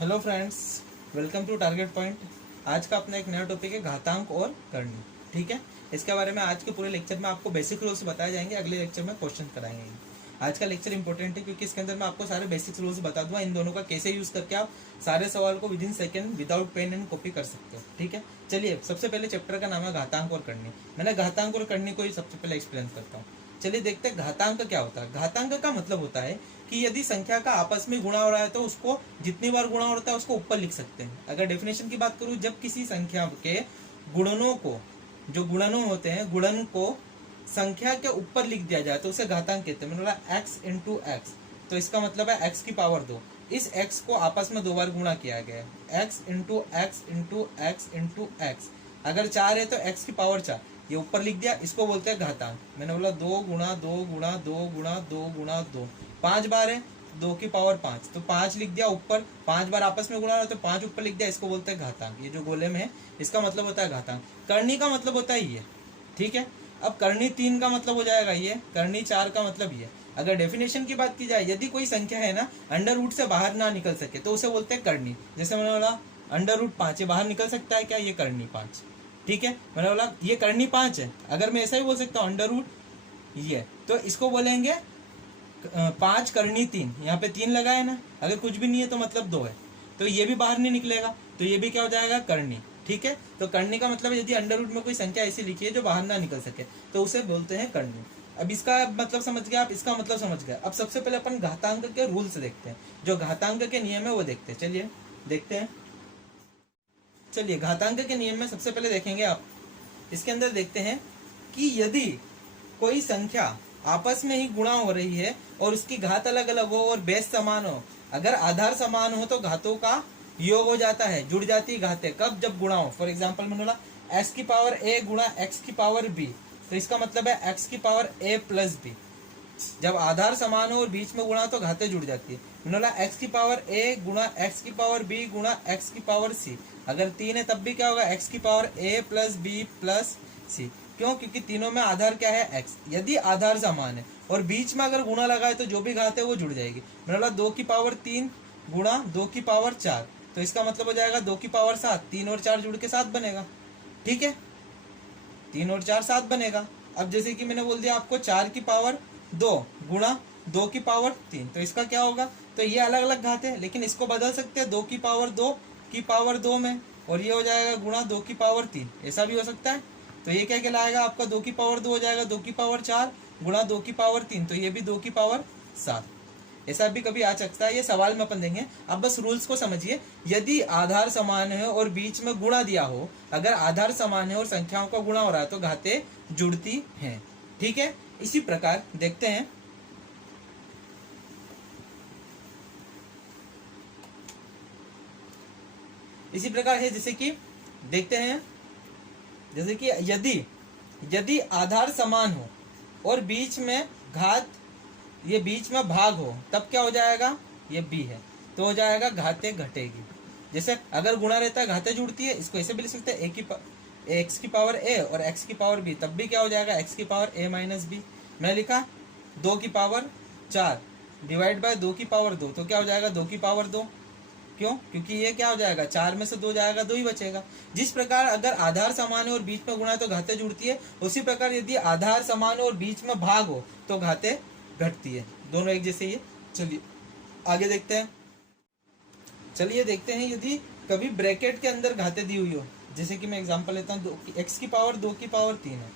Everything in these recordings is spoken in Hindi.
Hello friends, welcome to target point. आज का अपना एक नया टॉपिक है घातांक और करनी। ठीक है, इसके बारे में आज के पूरे लेक्चर में आपको बेसिक रूल्स बताए जाएंगे, अगले लेक्चर में क्वेश्चन कराएंगे। आज का लेक्चर इंपॉर्टेंट है क्योंकि इसके अंदर मैं आपको सारे बेसिक रूल्स बता दूंगा, इन दोनों का कैसे यूज करके आप सारे सवाल को within second without pen and copy कर सकते हो। ठीक है, चलिए सबसे पहले चैप्टर का नाम है घातांक और करनी। मैंने घातांक और करनी को ही सबसे पहले एक्सप्लेन करता हूँ। चलिए देखते हैं घातांक क्या होता है। घातांक का मतलब होता है कि यदि संख्या का आपस में गुणा हो रहा है तो उसको जितनी बार गुणा होता है उसको ऊपर लिख सकते हैं। अगर डेफिनेशन की बात करूं, जब किसी संख्या के गुणनों को, जो गुणनों होते हैं, गुणन को संख्या के ऊपर लिख दिया जाए तो उसे घातांक कहते हैं। मैंने बोला एक्स इंटू एक्स, तो इसका मतलब है एक्स की पावर 2। इस एक्स को आपस में 2 बार गुणा किया गया है, x into x into x into x. अगर 4 है तो एक्स की पावर 4, ये ऊपर लिख दिया, इसको बोलते हैं घातांक। मैंने बोला 2 गुणा 2 गुणा 2 गुणा 2 गुणा 2, 5 बार है, 2 की पावर 5, तो 5 लिख दिया ऊपर। 5 बार आपस में गुणा हो तो 5 ऊपर लिख दिया, इसको बोलते हैं घातांक। ये जो गोले में है इसका मतलब होता है घातांक। करनी का मतलब होता है ये। ठीक है, अब करनी 3 का मतलब हो जाएगा ये, करनी 4 का मतलब ये। अगर डेफिनेशन की बात की जाए, यदि कोई संख्या है ना अंडर रूट से बाहर ना निकल सके तो उसे बोलते हैं करनी। जैसे मैंने बोला अंडर रूट 5, ये बाहर निकल सकता है क्या? ये करनी 5। ठीक है, मैंने बोला ये करनी 5 है, अगर मैं ऐसा ही बोल सकता हूँ अंडर रूट ये, तो इसको बोलेंगे 5 करनी 3। यहाँ पे 3 लगा है ना, अगर कुछ भी नहीं है तो मतलब 2 है, तो ये भी बाहर नहीं निकलेगा, तो ये भी क्या हो जाएगा? करनी। ठीक है, तो करनी का मतलब यदि अंडर रूट में कोई संख्या ऐसी लिखी है जो बाहर ना निकल सके तो उसे बोलते हैं करनी। अब इसका मतलब समझ गए आप, इसका मतलब समझ गए। अब सबसे पहले अपन घातांक के रूल्स देखते हैं, जो घातांक के नियम है वो देखते हैं। चलिए देखते हैं। चलिए घातांक के नियम में सबसे पहले देखेंगे आप, इसके अंदर देखते हैं कि यदि कोई संख्या आपस में ही गुणा हो रही है और उसकी घात अलग अलग हो और बेस समान हो, अगर आधार समान हो तो घातों का योग हो जाता है, जुड़ जाती है घातें। कब? जब गुणा हो। फॉर एग्जाम्पल मैंने बोला एक्स की पावर ए गुणा एक्स की पावर बी, तो इसका मतलब है एक्स की पावर ए प्लस बी। जब आधार समान हो और बीच में गुणा हो तो घातें जुड़ जाती है। मैंने बोला एक्स की पावर ए गुणा एक्स की पावर बी गुणा एक्स की पावर सी, अगर 3 है तब भी क्या होगा? एक्स की पावर ए प्लस बी प्लस सी। क्यों? क्योंकि तीनों में आधार क्या है? एक्स। यदि आधार समान है और बीच में अगर गुणा लगा है तो जो भी घात है वो जुड़ जाएगी। मैंने बोला 2 की पावर 3 गुणा 2 की पावर 4, तो इसका मतलब हो जाएगा 2 की पावर 7। 3 और 4 जुड़ के 7 बनेगा। ठीक है, 3 और 4 7 बनेगा। अब जैसे कि मैंने बोल दिया आपको 4 की पावर 2 गुणा 2 की पावर 3, तो इसका क्या होगा? तो ये अलग अलग घात है, लेकिन इसको बदल सकते हैं 2 की पावर 2 की पावर 2 में, और ये हो जाएगा गुणा 2 की पावर 3, ऐसा भी हो सकता है। तो ये क्या कहलाएगा आपका? 2 की पावर 2 हो जाएगा 2 की पावर 4 गुणा 2 की पावर 3, तो ये भी 2 की पावर 7। ऐसा भी कभी आ सकता है, ये सवाल में अपन देंगे। अब बस रूल्स को समझिए। यदि आधार समान है और बीच में गुणा दिया हो, अगर आधार समान है और संख्याओं का गुणा हो रहा है तो घातें जुड़ती हैं। ठीक है, इसी प्रकार देखते हैं। इसी प्रकार है, जैसे कि देखते हैं, जैसे कि यदि यदि आधार समान हो और बीच में घात, ये बीच में भाग हो, तब क्या हो जाएगा? ये बी है तो हो जाएगा घातें घटेगी। जैसे अगर गुणा रहता है घातें जुड़ती है, इसको ऐसे भी लिख सकते हैं एक्स की पावर ए और एक्स की पावर बी, तब भी क्या हो जाएगा? एक्स की पावर ए माइनस बी। मैं लिखा 2 की पावर 4 डिवाइड बाय 2 की पावर 2, तो क्या हो जाएगा? 2 की पावर 2। क्यों? क्योंकि ये क्या हो जाएगा? 4 में से 2 जाएगा, 2 ही बचेगा। जिस प्रकार अगर आधार समान है और बीच में गुणा है तो घातें जुड़ती है, उसी प्रकार यदि आधार समान है और बीच में भाग हो तो घातें घटती है। दोनों एक जैसे ही है। चलिए आगे देखते हैं। चलिए देखते हैं, यदि कभी ब्रैकेट के अंदर घातें दी हुई हो, जैसे कि मैं एग्जांपल लेता हूँ, एक्स की पावर 2 की पावर 3 है।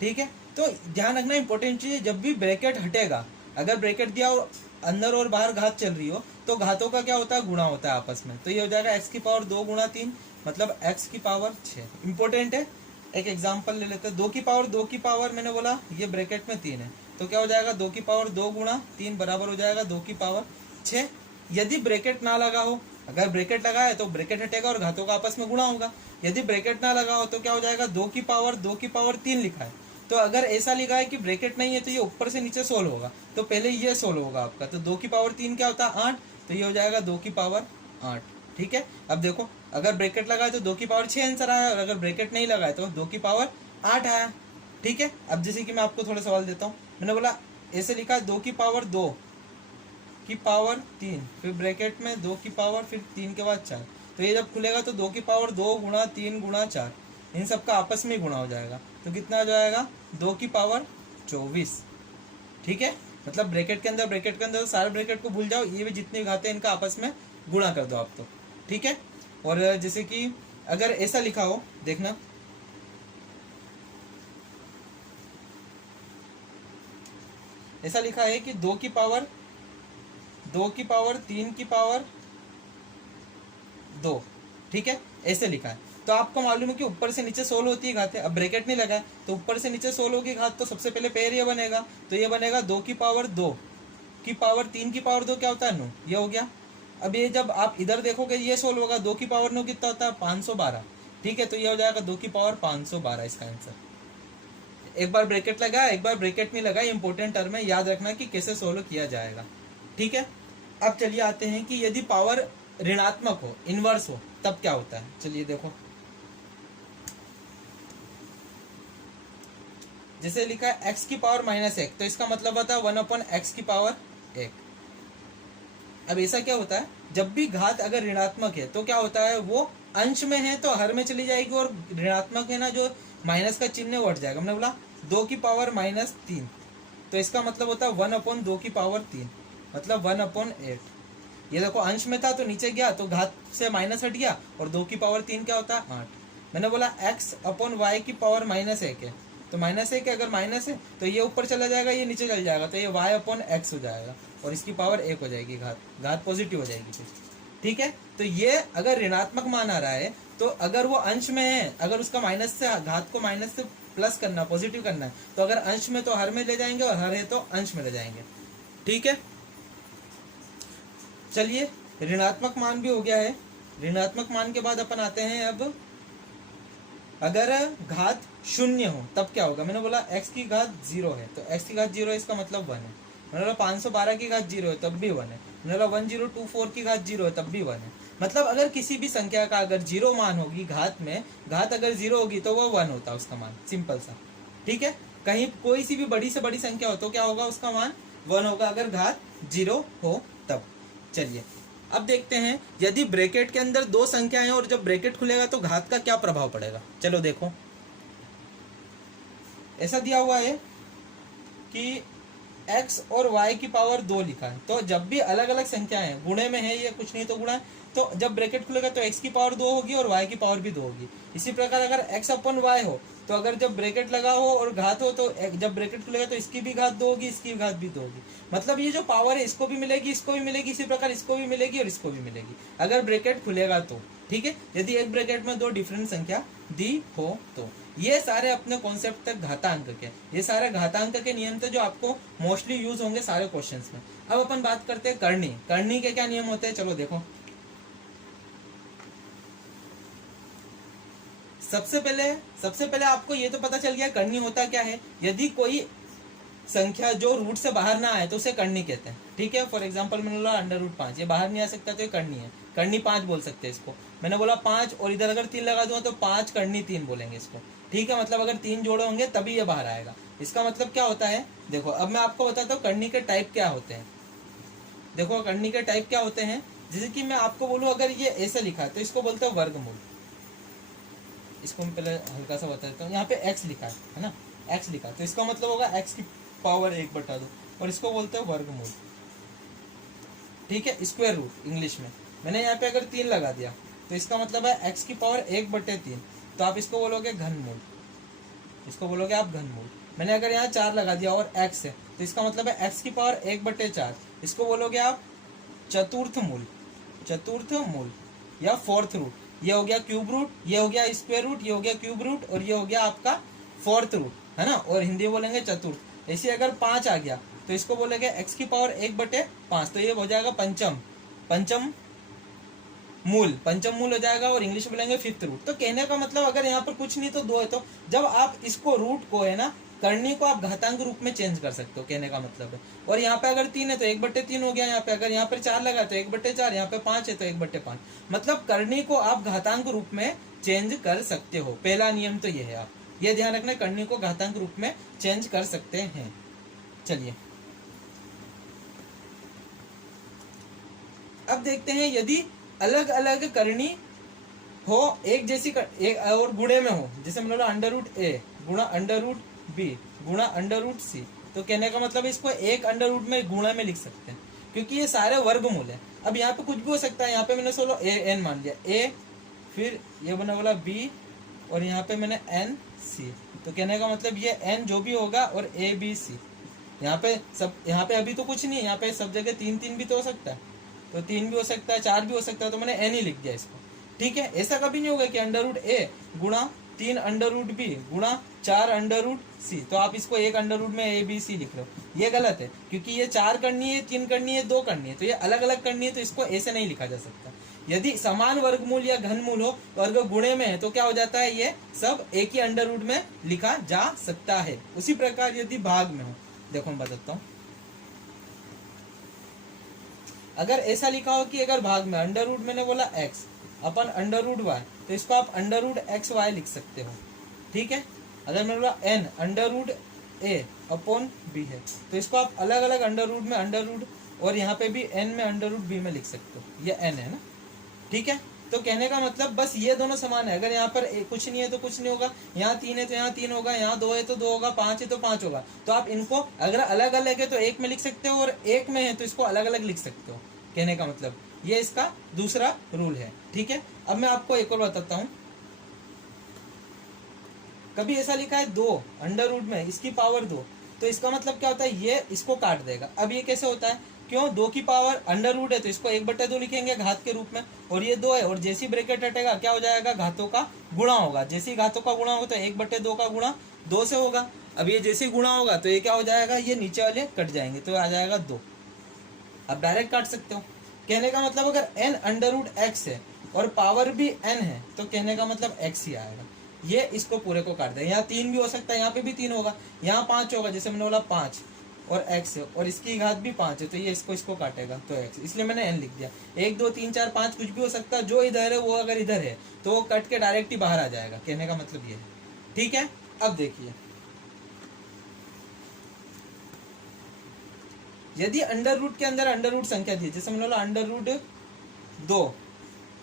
ठीक है, तो ध्यान रखना इंपॉर्टेंट चीज है, जब भी ब्रैकेट हटेगा, अगर ब्रैकेट दिया हो अंदर और बाहर घात चल रही हो तो घातों का क्या होता है? गुणा होता है आपस में। तो ये हो जाएगा एक्स की पावर 2 गुणा 3, मतलब एक्स की पावर 6। इंपॉर्टेंट है। एक एग्जांपल ले लेते हैं। 2 की पावर 2 की पावर, मैंने बोला ये ब्रैकेट में 3 है, तो क्या हो जाएगा? 2 की पावर 2 गुणा 3 बराबर हो जाएगा 2 की पावर 6। यदि ब्रैकेट ना लगा हो, अगर ब्रैकेट लगा है तो ब्रैकेट हटेगा और घातों का आपस में गुणा होगा। यदि ब्रैकेट ना लगा हो तो क्या हो जाएगा? 2 की पावर 3 लिखा है, तो अगर ऐसा लिखा है कि ब्रैकेट नहीं है तो ये ऊपर से नीचे सोल्व होगा, तो पहले ये सोल्व होगा आपका। तो 2 की पावर 3 क्या होता है? 8, तो ये हो जाएगा 2 की पावर 8। ठीक है, अब देखो अगर ब्रैकेट लगा है तो 2 की पावर 6 आंसर आया, और अगर ब्रैकेट नहीं लगा है तो 2 की पावर 8 आया। ठीक है, अब जैसे कि मैं आपको थोड़ा सवाल देता हूँ। मैंने बोला ऐसे लिखा है 2 की पावर 2 की पावर 3, फिर ब्रैकेट में 2 की पावर, फिर 3 के बाद 4। तो ये जब खुलेगा तो 2 की पावर 2 गुणा 3 गुणा 4, इन सब का आपस में गुणा हो जाएगा। तो कितना आ जाएगा 2 की पावर 24। ठीक है, मतलब ब्रैकेट के अंदर सारे ब्रैकेट को भूल जाओ, ये भी जितने घाते हैं इनका आपस में गुणा कर दो आप। तो ठीक है, और जैसे कि अगर ऐसा लिखा हो, देखना ऐसा लिखा है कि 2 की पावर 3 की पावर 2, ठीक है, ऐसे लिखा है। तो आपको मालूम है कि ऊपर से नीचे 16 होती है घातें। अब ब्रैकेट नहीं लगा है तो ऊपर से नीचे 16 की घात, तो सबसे पहले पेयर ये बनेगा। तो ये बनेगा 2 की पावर 2 की पावर 3 की पावर 2 क्या होता है 9, ये हो गया। अब ये जब आप इधर देखोगे ये 16 होगा, 2 की पावर 9 कितना होता है 512। ठीक है, तो ये हो जाएगा 2 की पावर 512 इसका आंसर। एक बार ब्रैकेट लगा, एक बार ब्रैकेट नहीं लगा, इंपॉर्टेंट टर्म है, याद रखना कि कैसे सोल्व किया जाएगा। ठीक है, अब चलिए आते हैं कि यदि पावर ऋणात्मक हो, इनवर्स हो, तब क्या होता है। चलिए देखो, जैसे लिखा है x की पावर -1, तो इसका मतलब होता है 1/x की पावर 1। अब ऐसा क्या होता है, जब भी घात अगर ऋणात्मक है तो क्या होता है, वो अंश में है तो हर में चली जाएगी, और ऋणात्मक है ना, जो माइनस का चिन्ह वो हट जाएगा। हमने बोला 2 की पावर -3, तो इसका मतलब होता है 1/2 की पावर 3, मतलब 1/8। ये देखो अंश में था तो नीचे गया तो घात से माइनस हट गया, और 2 की पावर 3 क्या होता है 8। मैंने बोला x/y की पावर -1 है, तो -1 अगर माइनस है तो ये ऊपर चला जाएगा, ये नीचे चल जाएगा, तो ये y/x हो जाएगा, और इसकी पावर 1 हो जाएगी, घात पॉजिटिव हो जाएगी फिर। ठीक है, तो ये अगर ऋणात्मक मान आ रहा है, तो अगर वो अंश में है, अगर उसका माइनस से घात को माइनस से प्लस करना, पॉजिटिव करना है, तो अगर अंश में तो हर में ले जाएंगे, और हर है तो अंश में ले जाएंगे। ठीक है, चलिए ऋणात्मक मान भी हो गया है। ऋणात्मक मान के बाद अपन आते हैं, अब अगर घात 0 हो तब क्या होगा। मैंने बोला x की घात 0 है, तो x की घात 0 है, इसका मतलब 1 है। मैंने बोला 512 की घात 0 है, तब भी 1 है। मैंने बोला 1024 की घात 0 है, तब भी 1 है। मतलब अगर किसी भी संख्या का अगर 0 मान होगी घात में, घात अगर 0 होगी तो वो 1 होता है उसका मान, सिंपल सा। ठीक है, कहीं कोई सी भी बड़ी से बड़ी संख्या हो तो क्या होगा, उसका मान 1 होगा, अगर घात 0 हो तब। चलिए अब देखते हैं, यदि ब्रैकेट के अंदर 2 संख्याएं और जब ब्रैकेट खुलेगा तो घात का क्या प्रभाव पड़ेगा। चलो देखो, ऐसा दिया हुआ है कि x और y की पावर 2 लिखा है, तो जब भी अलग अलग संख्याएं हैं, गुणे में है ये, कुछ नहीं तो गुणा है, तो जब ब्रैकेट खुलेगा तो x की पावर 2 होगी और y की पावर भी 2 होगी। इसी प्रकार अगर x/y हो, तो अगर जब ब्रैकेट लगा हो और घात हो, तो जब ब्रैकेट खुलेगा तो इसकी भी घात 2 होगी, इसकी घात भी 2 होगी। मतलब ये जो पावर है इसको भी मिलेगी, इसको भी मिलेगी, इसी प्रकार इसको भी मिलेगी और इसको भी मिलेगी, अगर ब्रैकेट खुलेगा तो। ठीक है, यदि एक ब्रैकेट में 2 डिफरेंट संख्या दी हो तो। ये सारे अपने कॉन्सेप्ट तक घातांक के, ये सारे घातांक के नियम थे जो आपको मोस्टली यूज होंगे सारे क्वेश्चंस में। अब अपन बात करते हैं करनी। करनी के क्या नियम होते हैं, चलो देखो। सबसे पहले आपको ये तो पता चल गया करनी होता क्या है। यदि कोई संख्या जो रूट से बाहर ना आए तो उसे करनी कहते हैं। ठीक है, फॉर एग्जांपल मैंने बोला √5, ये बाहर नहीं आ सकता तो ये करनी है, करनी 5 बोल सकते हैं इसको। मैंने बोला 5 और इधर अगर 3 लगा दूंगा तो 5 करनी 3 बोलेंगे इसको। ठीक है, मतलब अगर 3 जोड़े होंगे तभी ये बाहर आएगा। इसका मतलब क्या होता है, देखो अब मैं आपको बताता हूँ करनी के टाइप क्या होते हैं। देखो करनी के टाइप क्या होते हैं, जैसे कि मैं आपको बोलूँ अगर ये ऐसे लिखा है तो इसको बोलते हैं वर्गमूल। इसको मैं पहले हल्का सा बता देता हूँ, यहाँ पे x लिखा है ना, x लिखा है तो इसका मतलब होगा x की पावर 1/2, और इसको बोलते हैं वर्गमूल। ठीक है, स्क्वायर रूट इंग्लिश में। मैंने यहाँ पे अगर 3 लगा दिया तो इसका मतलब है x की पावर 1/3, तो आप इसको बोलोगे घनमूल, इसको बोलोगे आप घनमूल। मैंने अगर यहाँ 4 लगा दिया और x है तो इसका मतलब है x की पावर 1/4, इसको बोलोगे आप चतुर्थ मूल या फोर्थ रूट। ये हो गया क्यूब रूट, ये हो गया स्क्वायर रूट, ये हो गया क्यूब रूट, और ये हो गया आपका फोर्थ रूट, है ना, और हिंदी बोलेंगे चतुर्थ। ऐसे अगर 5 आ गया तो इसको बोलेंगे x की पावर 1/5, तो ये हो जाएगा पंचम मूल हो जाएगा, और इंग्लिश बोलेंगे फिफ्थ रूट। तो कहने का मतलब अगर यहाँ पर कुछ नहीं तो 2 है, तो जब आप इसको रूट को है ना करनी को आप घातांक रूप में चेंज कर सकते हो, कहने का मतलब है। और यहाँ पे अगर 3 है तो 1/3 हो गया, यहाँ पे अगर यहाँ पे 4 लगा तो 1/4, यहाँ पे 5 है तो 1/5। मतलब करनी को आप घातांक रूप में चेंज कर सकते हो, पहला नियम तो ये है। आप ये ध्यान रखना, करनी को घातांक रूप में चेंज कर सकते हैं। चलिए अब देखते हैं यदि अलग अलग करनी हो एक जैसी एक और गुणे में हो, जैसे मतलब अंडर रूट ए गुणा अंडर रूट बी गुणा अंडर रूट सी, तो कहने का मतलब इसको एक अंडर रूट में गुणा में लिख सकते हैं क्योंकि ये सारे वर्गमूल है। अब यहाँ पे कुछ भी हो सकता है, यहाँ पे मैंने सोलो ए एन मान लिया, ए फिर ये बना बोला बी और यहाँ पे मैंने एन सी, तो कहने का मतलब ये एन जो भी होगा और ए बी सी। यहाँ पे सब, यहाँ पे अभी तो कुछ नहीं है, यहाँ पे सब जगह तीन तीन भी तो हो सकता है, तो तीन भी हो सकता है, चार भी हो सकता है, तो मैंने एन ही लिख दिया इसको। ठीक है, ऐसा कभी नहीं होगा कि अंडर रूट ए गुणा तीन अंडर रूट बी गुणा चार अंडर रूट सी, तो आप इसको एक अंडर रूट में ए बी सी लिख लो, ये गलत है क्योंकि ये चार करनी है, तीन करनी है, दो करनी है, तो ये अलग अलग करनी है, तो इसको ऐसे नहीं लिखा जा सकता। यदि समान वर्गमूल या घनमूल हो, वर्ग गुणे में है, तो क्या हो जाता है, ये सब एक ही अंडर रूट में लिखा जा सकता है। उसी प्रकार यदि भाग में हो, देखो मैं बताता हूं, अगर ऐसा लिखा हो कि अगर भाग में अंडर रूट मैंने बोला x अपन अंडर रूट वाई, तो इसको आप अंडर रूट एक्स वाई लिख सकते हो। ठीक है, अगर मैंने बोला n अंडर रूट ए अपॉन बी है, तो इसको आप अलग अलग अंडर रूट में अंडर रूट, और यहाँ पे भी n में अंडर रूट बी में लिख सकते हो, ये n है ना। ठीक है, तो कहने का मतलब बस ये दोनों समान है, अगर यहाँ पर कुछ नहीं है तो कुछ नहीं होगा, यहाँ तीन है तो यहाँ तीन होगा, यहाँ दो है तो दो होगा, पांच है तो पांच होगा, तो आप इनको अगर अलग अलग है तो एक में लिख सकते हो और एक में है तो इसको अलग अलग लिख सकते हो। कहने का मतलब ये इसका दूसरा रूल है। ठीक है, अब मैं आपको एक और बताता हूँ, कभी ऐसा लिखा है दो अंडर रूट में इसकी पावर दो, तो इसका मतलब क्या होता है, ये इसको काट देगा। अब ये कैसे होता है, क्यों, दो की पावर अंडर रूट है तो इसको एक बटे दो लिखेंगे घात के रूप में, और ये दो है और जैसी ब्रैकेट हटेगा क्या हो जाएगा, घातों का गुणा होगा, जैसे ही घातों का गुणा होगा तो एक बटे दो का गुणा दो से होगा। अब ये जैसे ही गुणा होगा तो ये क्या हो जाएगा, ये नीचे वाले कट जाएंगे तो आ जाएगा दो, अब डायरेक्ट काट सकते हो। कहने का मतलब अगर n अंडर रूट एक्स है और पावर भी n है, तो कहने का मतलब x ही आएगा, ये इसको पूरे को काट देगा। यहाँ तीन भी हो सकता है, यहाँ पे भी तीन होगा, यहाँ पांच होगा, जैसे मैंने बोला पांच और x है और इसकी घात भी पांच है, तो ये इसको काटेगा तो x, इसलिए मैंने n लिख दिया। एक दो तीन चार पांच कुछ भी हो सकता है, जो इधर है वो अगर इधर है तो वो कट के डायरेक्ट ही बाहर आ जाएगा। कहने का मतलब ये है। ठीक है, अब देखिए, यदि अंडर रूट के अंदर अंडर रूट संख्या दी, जैसे मैंने बोला अंडर रूट दो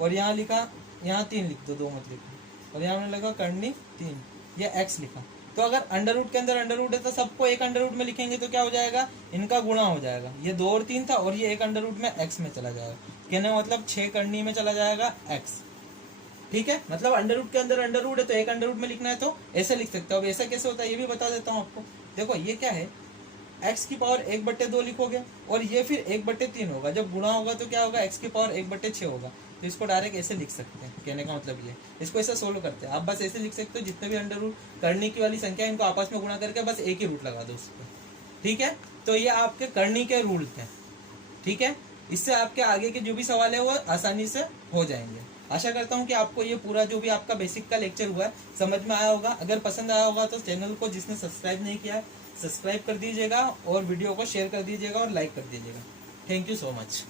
और यहाँ लिखा, यहाँ तीन लिख दो, दो मत लिखो, और यहाँ मैंने लगा करनी तीन, ये x लिखा, तो अगर अंडर रूट के अंदर अंडर रूट है तो सबको एक अंडर रूट में लिखेंगे तो क्या हो जाएगा, इनका गुणा हो जाएगा, ये दो और तीन था और ये एक अंडर रूट में x में चला जाएगा, कहने मतलब 6 करनी में चला जाएगा x। ठीक है, मतलब अंडर रूट के अंदर अंडर रूट है तो एक अंडर रूट में लिखना है तो ऐसे लिख सकते हो। अब ऐसा कैसे होता है ये भी बता देता हूँ आपको। देखो ये क्या है, x की पावर एक बट्टे दो लिखोगे और ये फिर एक बट्टे तीन होगा, जब गुणा होगा तो क्या होगा, x की पावर एक बट्टे 6 होगा, तो इसको डायरेक्ट ऐसे लिख सकते हैं। कहने का मतलब ये, इसको ऐसे सोल्व करते हैं, आप बस ऐसे लिख सकते हो, जितने भी अंडर रूट करनी की वाली संख्या इनको आपस में गुणा करके बस एक ही रूट लगा दो उस पर। ठीक है, तो ये आपके करनी के रूल थे। ठीक है, इससे आपके आगे के जो भी सवाल है वो आसानी से हो जाएंगे। आशा करता हूँ कि आपको ये पूरा जो भी आपका बेसिक का लेक्चर हुआ है समझ में आया होगा। अगर पसंद आया होगा तो चैनल को जिसने सब्सक्राइब नहीं किया है सब्सक्राइब कर दीजिएगा और वीडियो को शेयर कर दीजिएगा और लाइक कर दीजिएगा। Thank you so much.